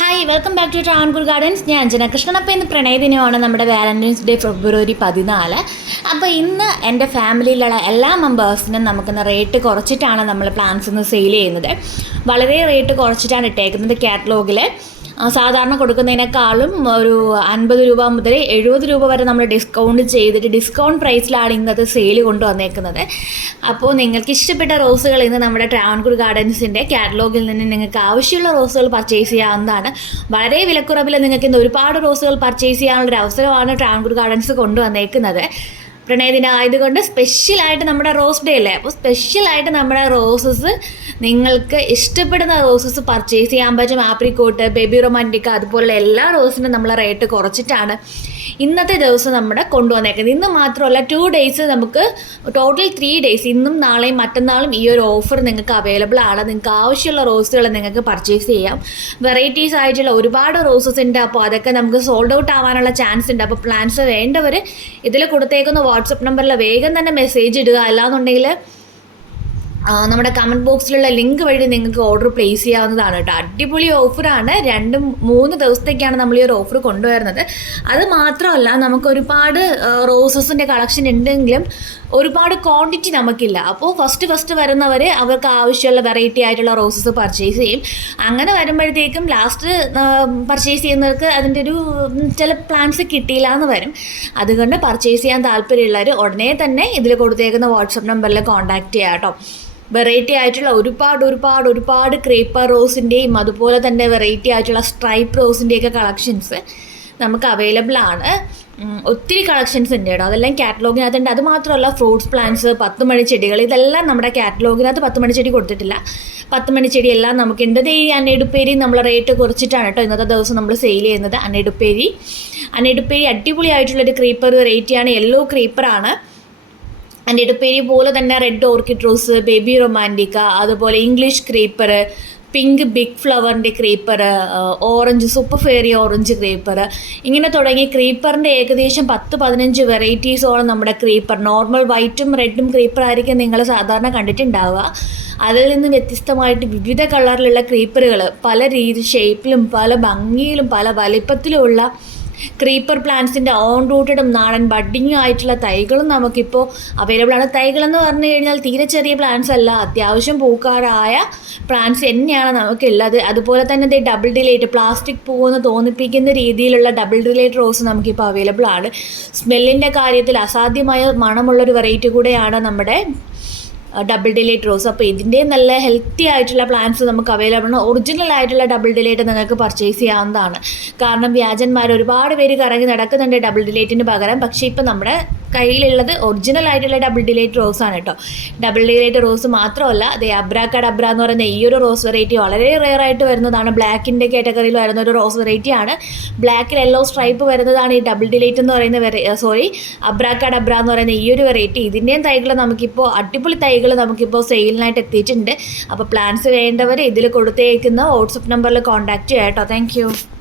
Hi welcome back to Travancore gardens ഞാൻ അഞ്ജന കൃഷ്ണൻ. അപ്പോൾ ഇന്ന് പ്രണയദിനമാണ് നമ്മുടെ വാലന്റൈൻസ് ഡേ ഫെബ്രുവരി പതിനാല്. അപ്പോൾ ഇന്ന് എന്റെ ഫാമിലിയിലുള്ള എല്ലാ മെമ്പേഴ്സിനും നമുക്കിന്ന് റേറ്റ് കുറച്ചിട്ടാണ് നമ്മൾ പ്ലാൻസ് ഇന്ന് സെയിൽ ചെയ്യുന്നത്. വളരെ റേറ്റ് കുറച്ചിട്ടാണ് ഇട്ടേക്കുന്നത് കാറ്റലോഗിൽ സാധാരണ കൊടുക്കുന്നതിനേക്കാളും ഒരു അൻപത് രൂപ മുതൽ എഴുപത് രൂപ വരെ നമ്മൾ ഡിസ്കൗണ്ട് ചെയ്തിട്ട് ഡിസ്കൗണ്ട് പ്രൈസിലാണ് ഇന്നത്തെ സെയിൽ കൊണ്ടുവന്നേക്കുന്നത്. അപ്പോൾ നിങ്ങൾക്ക് ഇഷ്ടപ്പെട്ട റോസുകൾ ഇന്ന് നമ്മുടെ ട്രാവൻകൂർ ഗാർഡൻസിന്റെ കാറ്റലോഗിൽ നിന്ന് നിങ്ങൾക്ക് ആവശ്യമുള്ള റോസുകൾ പർച്ചേസ് ചെയ്യാവുന്നതാണ്. വളരെ വിലക്കുറവിൽ നിങ്ങൾക്ക് ഇന്ന് ഒരുപാട് റോസുകൾ പർച്ചേസ് ചെയ്യാനുള്ള ഒരു അവസരമാണ് ട്രാവൻകൂർ ഗാർഡൻസ് കൊണ്ടുവന്നേക്കുന്നത്. പ്രണയദിനം ആയതുകൊണ്ട് സ്പെഷ്യലായിട്ട് നമ്മുടെ റോസ് ഡേ അല്ലേ? അപ്പോൾ സ്പെഷ്യലായിട്ട് നമ്മുടെ റോസസ് നിങ്ങൾക്ക് ഇഷ്ടപ്പെടുന്ന റോസസ് പർച്ചേസ് ചെയ്യാൻ പറ്റും. ആപ്രിക്കോട്ട് ബേബി റൊമാന്റിക്ക അതുപോലുള്ള എല്ലാ റോസിനും നമ്മൾ റേറ്റ് കുറച്ചിട്ടാണ് ഇന്നത്തെ ദിവസം നമ്മുടെ കൊണ്ടുവന്നേക്കുന്നത്. ഇന്ന് മാത്രമല്ല ടു ഡേയ്സ് നമുക്ക് ടോട്ടൽ ത്രീ ഡേയ്സ് ഇന്നും നാളെയും മറ്റന്നാളും ഈ ഒരു ഓഫർ നിങ്ങൾക്ക് അവൈലബിൾ ആണ്. നിങ്ങൾക്ക് ആവശ്യമുള്ള റോസുകൾ നിങ്ങൾക്ക് പർച്ചേസ് ചെയ്യാം. വെറൈറ്റീസ് ആയിട്ടുള്ള ഒരുപാട് റോസസ് ഉണ്ട്. അപ്പോൾ അതൊക്കെ നമുക്ക് സോൾഡ് ഔട്ട് ആവാനുള്ള ചാൻസ് ഉണ്ട്. അപ്പോൾ പ്ലാൻസ് വേണ്ടവർ ഇതിൽ കൊടുത്തേക്കുന്ന വാട്സപ്പ് നമ്പറിൽ വേഗം തന്നെ മെസ്സേജ് ഇടുക. അല്ലാന്നുണ്ടെങ്കിൽ നമ്മുടെ കമന്റ് ബോക്സിലുള്ള ലിങ്ക് വഴി നിങ്ങൾക്ക് ഓർഡർ പ്ലേസ് ചെയ്യാവുന്നതാണ് കേട്ടോ. അടിപൊളി ഓഫറാണ് രണ്ട് മൂന്ന് ദിവസത്തേക്കാണ് നമ്മൾ ഈ ഒരു ഓഫർ കൊണ്ടുവരുന്നത്. അത് മാത്രമല്ല നമുക്ക് ഒരുപാട് റോസസിന്റെ കളക്ഷൻ ഉണ്ടെങ്കിലും ഒരുപാട് ക്വാണ്ടിറ്റി നമുക്കില്ല. അപ്പോൾ ഫസ്റ്റ് ഫസ്റ്റ് വരുന്നവർ അവർക്ക് ആവശ്യമുള്ള വെറൈറ്റി ആയിട്ടുള്ള റോസസ് പർച്ചേസ് ചെയ്യും. അങ്ങനെ വരുമ്പോഴത്തേക്കും ലാസ്റ്റ് പർച്ചേസ് ചെയ്യുന്നവർക്ക് അതിന്റെ ഒരു ചില പ്ലാൻസ് കിട്ടിയില്ല എന്ന് വരും. അതുകൊണ്ട് പർച്ചേസ് ചെയ്യാൻ താല്പര്യമുള്ളവർ ഉടനെ തന്നെ ഇതിൽ കൊടുത്തേക്കുന്ന വാട്സപ്പ് നമ്പറിൽ കോൺടാക്റ്റ് ചെയ്യാം കേട്ടോ. വെറൈറ്റി ആയിട്ടുള്ള ഒരുപാട് ഒരുപാട് ഒരുപാട് ക്രേപ്പർ റോസിന്റെയും അതുപോലെ തന്നെ വെറൈറ്റി ആയിട്ടുള്ള സ്ട്രൈപ്പ് റോസിന്റെയൊക്കെ കളക്ഷൻസ് നമുക്ക് അവൈലബിൾ ആണ്. ഒത്തിരി കളക്ഷൻസ് ഉണ്ട് കേട്ടോ. അതെല്ലാം കാറ്റലോഗിനകത്തുണ്ട് അത് മാത്രമല്ല ഫ്രൂട്ട്സ് പ്ലാന്റ്സ് പത്ത് മണി ചെടികൾ ഇതെല്ലാം നമ്മുടെ കാറ്റലോഗിനകത്ത് പത്ത് മണി ചെടി കൊടുത്തിട്ടില്ല. പത്ത് മണി ചെടി എല്ലാം നമുക്കുണ്ട് ഈ അന്നടുപ്പേരി നമ്മൾ റേറ്റ് കുറച്ചിട്ടാണ് കേട്ടോ ഇന്നത്തെ ദിവസം നമ്മൾ സെയിൽ ചെയ്യുന്നത്. അന്നടുപ്പേരി. അന്നടുപ്പേരി അടിപൊളിയായിട്ടുള്ളൊരു ക്രീപ്പർ വെറൈറ്റിയാണ് യെല്ലോ ക്രീപ്പറാണ് അതിന്റെ ഇടപ്പേരി പോലെ തന്നെ red orchid rose baby romantica അതുപോലെ English creeper pink big ഫ്ലവറിന്റെ creeper orange super fairy orange creeper ഇങ്ങനെ തുടങ്ങി ക്രീപ്പറിന്റെ ഏകദേശം പത്ത് പതിനഞ്ച് വെറൈറ്റീസോളം നമ്മുടെ ക്രീപ്പർ നോർമൽ വൈറ്റും റെഡും ക്രീപ്പർ ആയിരിക്കും നിങ്ങൾ സാധാരണ കണ്ടിട്ടുണ്ടാവുക. അതിൽ നിന്ന് വ്യത്യസ്തമായിട്ട് വിവിധ കളറിലുള്ള ക്രീപ്പറുകൾ പല രീതി ഷേപ്പിലും പല ഭംഗിയിലും പല വലിപ്പത്തിലുമുള്ള ക്രീപ്പർ പ്ലാന്റ്സിന്റെ ഓൺ റൂട്ടഡും നാടൻ ബഡ്ഡിങ്ങും ആയിട്ടുള്ള തൈകളും നമുക്കിപ്പോൾ അവൈലബിൾ ആണ്. തൈകളെന്ന് പറഞ്ഞു കഴിഞ്ഞാൽ തീരെ ചെറിയ പ്ലാന്റ്സ് അല്ല. അത്യാവശ്യം പൂക്കാറായ പ്ലാന്റ്സ് തന്നെയാണ് നമുക്കുള്ളത്. അതുപോലെ തന്നെ ഇത് ഡബിൾ ഡിലേറ്റ് പ്ലാസ്റ്റിക് പൂവെന്ന് തോന്നിപ്പിക്കുന്ന രീതിയിലുള്ള ഡബിൾ ഡിലേറ്റ് റോസ് നമുക്കിപ്പോൾ അവൈലബിൾ ആണ്. സ്മെല്ലിന്റെ കാര്യത്തിൽ അസാധ്യമായ മണമുള്ളൊരു വെറൈറ്റി കൂടെയാണ് നമ്മുടെ ഡബിൾ ഡിലേറ്റ് റോസ് അപ്പോൾ ഇതിന്റെ നല്ല ഹെൽത്തി ആയിട്ടുള്ള പ്ലാന്റ്സ് നമുക്ക് അവൈലബിൾ ആണ്. ഒറിജിനൽ ആയിട്ടുള്ള ഡബിൾ ഡിലേറ്റ് നിങ്ങൾക്ക് പർച്ചേസ് ചെയ്യാവുന്നതാണ്. കാരണം വ്യാജന്മാർ ഒരുപാട് പേര് കറങ്ങി നടക്കുന്നുണ്ട് ഡബിൾ ഡിലേറ്റിന് പകരം. പക്ഷേ ഇപ്പം നമ്മുടെ കയ്യിലുള്ളത് ഒറിജിനൽ ആയിട്ടുള്ള ഡബിൾ ഡിലൈറ്റ് റോസ് ആണ് കേട്ടോ. ഡബിൾ ഡിലൈറ്റ് റോസ് മാത്രമല്ല അത് അബ്രാക്ക ഡബ്ര എന്ന് പറയുന്ന ഈ ഒരു റോസ് വെറൈറ്റി വളരെ റെയർ ആയിട്ട് വരുന്നതാണ്. ബ്ലാക്കിന്റെ കാറ്റഗറിയിൽ വരുന്ന ഒരു റോസ് വെറൈറ്റി ആണ്. ബ്ലാക്കിൽ യെല്ലോ സ്ട്രൈപ്പ് വരുന്നതാണ് ഈ ഡബിൾ ഡിലൈറ്റ് എന്ന് പറയുന്ന സോറി അബ്രാക്ക ഡബ്ര എന്ന് പറയുന്ന ഈ ഒരു വെറൈറ്റി ഇതിന്റെയും തൈകൾ നമുക്കിപ്പോൾ അടിപൊളി തൈകൾ നമുക്കിപ്പോൾ സെയിലിനായിട്ട് എത്തിയിട്ടുണ്ട്. അപ്പോൾ പ്ലാൻസ് വേണ്ടവർ ഇതിൽ കൊടുത്തേക്കുന്ന വാട്സപ്പ് നമ്പറിൽ കോൺടാക്റ്റ് ചെയ്യാം കേട്ടോ. താങ്ക്